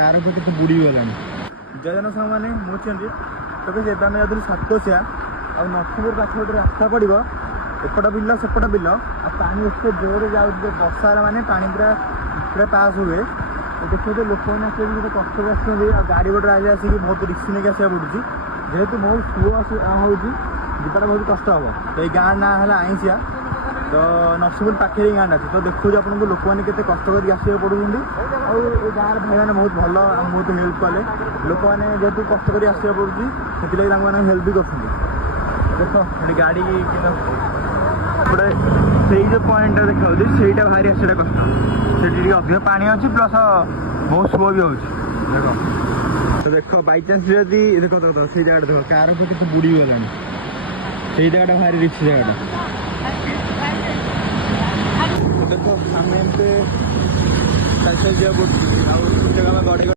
car के बुड़ी गला जयन साग मैंने मुझे तब जब आम जाऊँ सातकोशिया आ नथपुर पाखे गोटे रास्ता पड़ो एपट बिल सेपट बिल पानी एत जोर जाऊँ बर्षा मैंने पानी पूरा पूरा पास हुए देखिए तो लोक मैंने कष्ट आस गाड़ी गोटे आज आसिक बहुत रिक्स नहीं आसा पड़ुଛି जेहेतु बहुत सुओ हो जीवाटा बहुत कष्ट हम तो ये गाँ ना है आईसिया तो नरसिंहपुर पाखे गाँटा अच्छे तो देखो आपको लोक मैंने कष्ट कर आसो पड़ुं और ये गाँव भाई मैंने बहुत भल बहुत हेल्प कले लोक मैंने जेहतु कष्ट कर आसो पड़ुଛି से हेल्प भी कर देख गाड़ी गोटे से जो पॉइंट देखा से भारी आसा कष्ट से अधिक पानी अच्छी प्लस बहुत स्लो भी हो तो देख बै चान्स जदि देख से जगह देख कार के बुड़ी गला से जगह भारी रिक्स जगह तो देख आम एमती चल चल जगह गड़ी